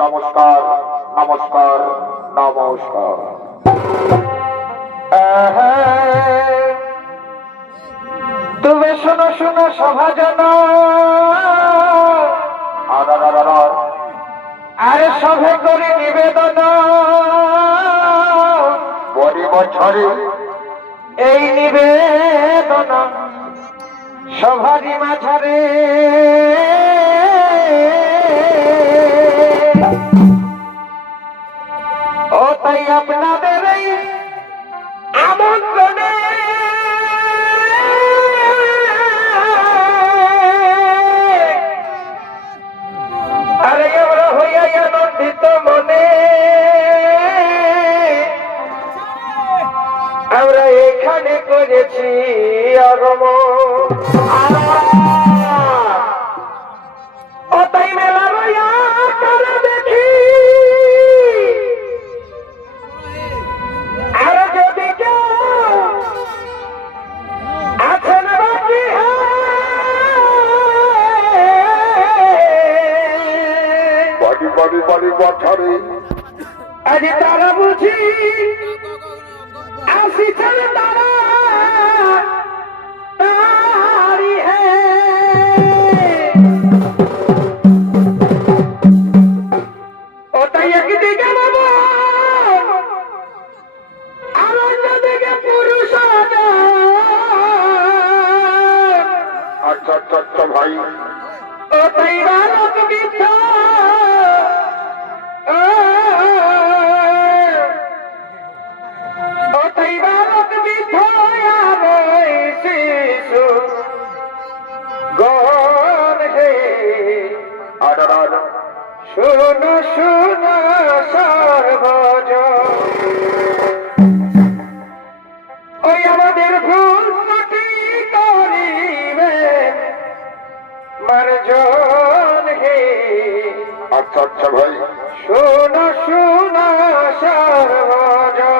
নমস্কার নমস্কার নমস্কার। তবে শোনো শোনো, সভাজন। আরে সভে করে নিবেদন। বড়ি বছরে এই নিবেদন সভারি মাঝারে। তাই আপনাদের এই আমন্ত্রণে। আরে আমরা হইয়া আনন্দিত মনে। আমরা এখানে করেছি আগম বছরে। আজ তারা বুঝি তারা তারি। শুন শুন সর্বজ ওই আমাদের ভুল করিবে। মারজন হে। আচ্ছা আচ্ছা ভাই। শোনা শুন সর্বজন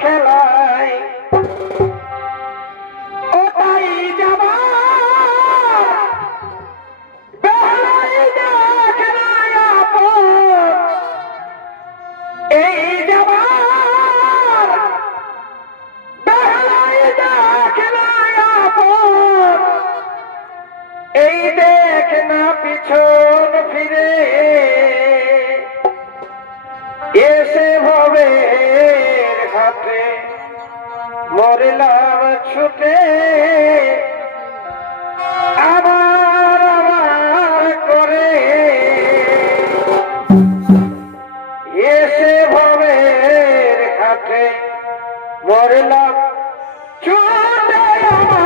killer. মরলাম। ছুটে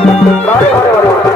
हरे हरे हरे